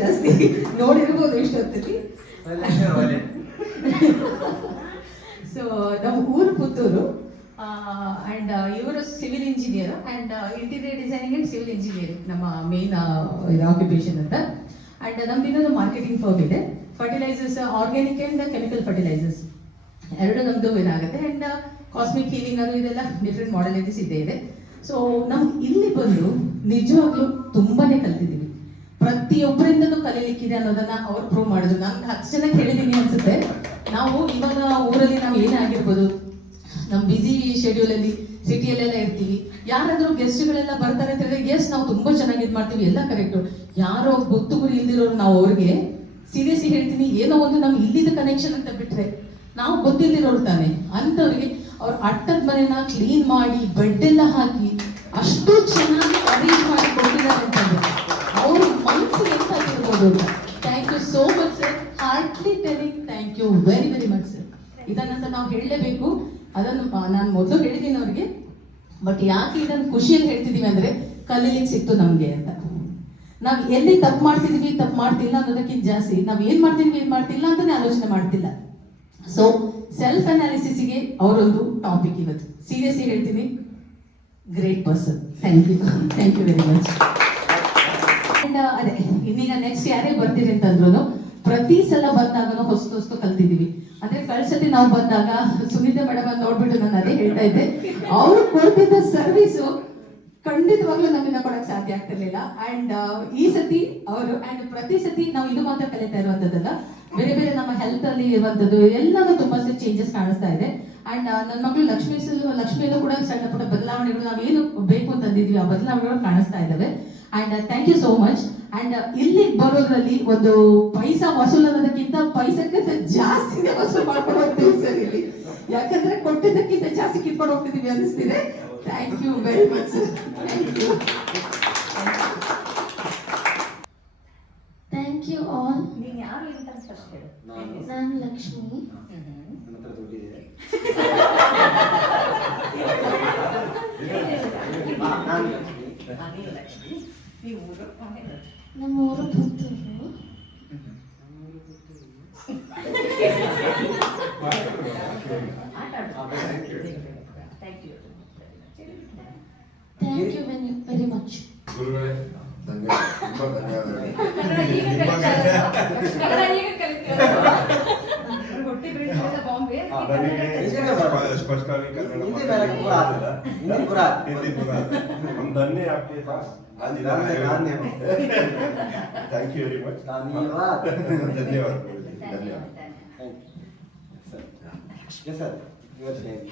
ಜಾಸ್ತಿ ನೋಡಿರ್ಬೋದು ಇಷ್ಟೊತ್ತಿಗೆ. ಸೊ ನಮ್ಮ ಊರು ಪುತ್ತೂರು ಆ್ಯಂಡ್ ಇವರು civil engineer and interior designing and civil engineering ನಮ್ಮ ಮೇನ್ ಇದು ಆಕ್ಯುಪೇಷನ್ ಅಂತ. ಆ್ಯಂಡ್ ನಮ್ದು ಇನ್ನೊಂದು ಮಾರ್ಕೆಟಿಂಗ್ ಫರ್ಮ್ ಇದೆ, fertilisers, organic and chemical fertilisers ಎರಡು ನಮ್ಮದು ಇದಾಗುತ್ತೆ. ಆ್ಯಂಡ್ ಕಾಸ್ಮಿಕ್ ಹೀಲಿಂಗ್ ಅದು ಇದೆಲ್ಲ ಡಿಫ್ರೆಂಟ್ ಮಾಡೆಲಿಟೀಸ್ ಇದ್ದೇ ಇದೆ. ಸೊ ನಮ್ಗೆ ಇಲ್ಲಿ ಬಂದು ನಿಜವಾಗ್ಲೂ ತುಂಬಾನೇ ಕಲ್ತಿದ್ದೀವಿ, ಪ್ರತಿಯೊಬ್ಬರಿಂದನೂ ಕಲೀಲಿಕ್ಕಿದೆ ಅನ್ನೋದನ್ನ ಅವ್ರು ಪ್ರೂವ್ ಮಾಡಿದ್ರು. ನಾನು 10 ಜನಕ್ಕೆ ಹೇಳಿದ್ದೀನಿ ಅನ್ಸುತ್ತೆ. ನಾವು ಇವಾಗ ಊರಲ್ಲಿ ನಾವು ಏನೇ ಆಗಿರ್ಬೋದು, ನಮ್ಮ ಬ್ಯುಸಿ ಶೆಡ್ಯೂಲಲ್ಲಿ ಸಿಟಿಯಲ್ಲೆಲ್ಲ ಇರ್ತೀವಿ, ಯಾರಾದರೂ ಗೆಸ್ಟ್ಗಳೆಲ್ಲ ಬರ್ತಾರೆ ಅಂತ ಹೇಳಿದ್ರೆ ಎಸ್ ನಾವು ತುಂಬ ಚೆನ್ನಾಗಿ ಇದು ಮಾಡ್ತೀವಿ, ಎಲ್ಲ ಕರೆಕ್ಟು. ಯಾರೋ ಗೊತ್ತು ಗುರಿ ಇಲ್ದಿರೋರು ನಾವು ಅವ್ರಿಗೆ ಸೀರಿಯಸ್ಲಿ ಹೇಳ್ತೀನಿ, ಏನೋ ಒಂದು ನಮ್ಮ ಇಲ್ಲಿದ್ದ ಕನೆಕ್ಷನ್ ಅಂತ ಬಿಟ್ರೆ ನಾವು ಗೊತ್ತಿಲ್ದಿರೋರು ತಾನೆ ಅಂಥವ್ರಿಗೆ ಅವ್ರ ಅಟ್ಟದ ಮನೆನ ಕ್ಲೀನ್ ಮಾಡಿ ಬೆಡ್ ಎಲ್ಲ ಹಾಕಿ ಅಷ್ಟು ಚೆನ್ನಾಗಿ ಅರೇಂಜ್ ಮಾಡಿ ಕೊಟ್ಟಿದ್ದಾರೆ ಅಂತಂದ್ರೆ ಅವ್ರ ಮನಸ್ಸಿಗೆ ಎಂತ ಆಗಿರ್ಬೋದು ಅಂತ. Thank you so much sir, heartly telling thank you very very much sir. ಇದನ್ನಂತ ನಾವು ಹೇಳಲೇಬೇಕು. ಅದನ್ನು ನಾನು ಮೊದಲು ಹೇಳಿದ್ದೀನಿ ಅವ್ರಿಗೆ, ಬಟ್ ಯಾಕೆ ಇದನ್ನು ಖುಷಿಯಲ್ಲಿ ಹೇಳ್ತಿದ್ದೀವಿ ಅಂದರೆ ಕಲೀಲಿಕ್ಕೆ ಸಿಕ್ತು ನಮಗೆ ಅಂತ. ನಾವು ಎಲ್ಲಿ ತಪ್ಪು ಮಾಡ್ತಿದ್ದೀವಿ ತಪ್ಪು ಮಾಡ್ತಿಲ್ಲ ಅನ್ನೋದಕ್ಕಿಂತ ಜಾಸ್ತಿ ನಾವು ಏನು ಮಾಡ್ತಿದ್ವಿ ಏನು ಮಾಡ್ತಿಲ್ಲ ಅಂತಲೇ ಆಲೋಚನೆ ಮಾಡ್ತಿಲ್ಲ. ಸೊ ಸೆಲ್ಫ್ ಅನಾಲಿಸಿಸ್ಗೆ ಅವರೊಂದು ಟಾಪಿಕ್ ಇವತ್ತು. ಸೀರಿಯಸ್ಲಿ ಹೇಳ್ತೀನಿ, great person. Thank you very much. And ಅದೇ ಇನ್ನೀಗ ನೆಕ್ಸ್ಟ್ ಯಾರೇ ಬರ್ತೀರಿ ಅಂತಂದ್ರೂ ಪ್ರತಿ ಸಲ ಬಂದಾಗ ಹೊಸ್ತು ಕಲ್ತಿದ್ದೀವಿ. ಅಂದ್ರೆ ಕಳ್ಸತಿ ನಾವು ಬಂದಾಗ ಸುನೀತಾ ಮೇಡಮ್ ಅಂತ ನೋಡ್ಬಿಟ್ಟು ನಾನು ಅದೇ ಹೇಳ್ತಾ ಇದ್ದೆ, ಅವ್ರು ಕೊಡ್ತಿದ್ದ ಸರ್ವಿಸು ಖಂಡಿತವಾಗ್ಲೂ ನಮ್ಮಿಂದ ಕೊಡಕ್ ಸಾಧ್ಯ ಆಗ್ತಿರ್ಲಿಲ್ಲ. ಅಂಡ್ ಈ ಸತಿ ಅವರು ಅಂಡ್ ಪ್ರತಿ ಸತಿ ನಾವು ಇದು ಮಾತ್ರ ಕಲಿತಾ ಇರುವಂತದ್ದಲ್ಲ, ಬೇರೆ ಬೇರೆ ನಮ್ಮ ಹೆಲ್ತ್ ಅಲ್ಲಿ ಇರುವಂತದ್ದು ಎಲ್ಲಾನು ತುಂಬಾ ಚೇಂಜಸ್ ಕಾಣಿಸ್ತಾ ಇದೆ. ಅಂಡ್ ನನ್ನ ಮಗಳು ಲಕ್ಷ್ಮಿಯಲ್ಲೂ ಕೂಡ ಸಣ್ಣ ಪುಟ್ಟ ಬದಲಾವಣೆಗಳು ನಾವು ಏನು ಬೇಕು ಅಂತಂದಿದ್ವಿ ಆ ಬದಲಾವಣೆಗಳು ಕಾಣಿಸ್ತಾ ಇದ್ದಾವೆ. And thank you so much. And ಇಲ್ಲಿ ಬರೋದ್ರಲ್ಲಿ ಒಂದು ಪೈಸಾ ವಸೂಲ್ ಅನ್ನೋದಕ್ಕಿಂತ ಪೈಸಕ್ಕಿಂತ ಜಾಸ್ತಿನೇ ವಸೂಲ್ ಮಾಡ್ಕೊಂಡು ಹೋಗ್ತೀವಿ ಸರ್ ಇಲ್ಲಿ, ಯಾಕಂದ್ರೆ ಕೊಟ್ಟಿದ್ದಕ್ಕಿಂತ ಜಾಸ್ತಿ ಕಿತ್ಕೊಂಡು ಹೋಗ್ತಿದೀವಿ ಅನಿಸ್ತಿದೆ. Thank you very much sir. Thank you. Thank you all. ನೀನು ಯಾರು ಅಂತ ಫಸ್ಟ್ ಹೇಳು. ನಾನು ಲಕ್ಷ್ಮಿ. ನನ್ನ ಹತ್ರ ದುಡ್ಡಿದೆ. ನಮ್ಮ ಊರು Puttur. Thank you very much. ಗುರುಗಳೇ ತುಂಬಾ ಧನ್ಯವಾದಗಳು. हम धन्य आपके पास। Thank you very much. धन्यवाद. धन्यवाद. Thank you. Yes sir. You are saying.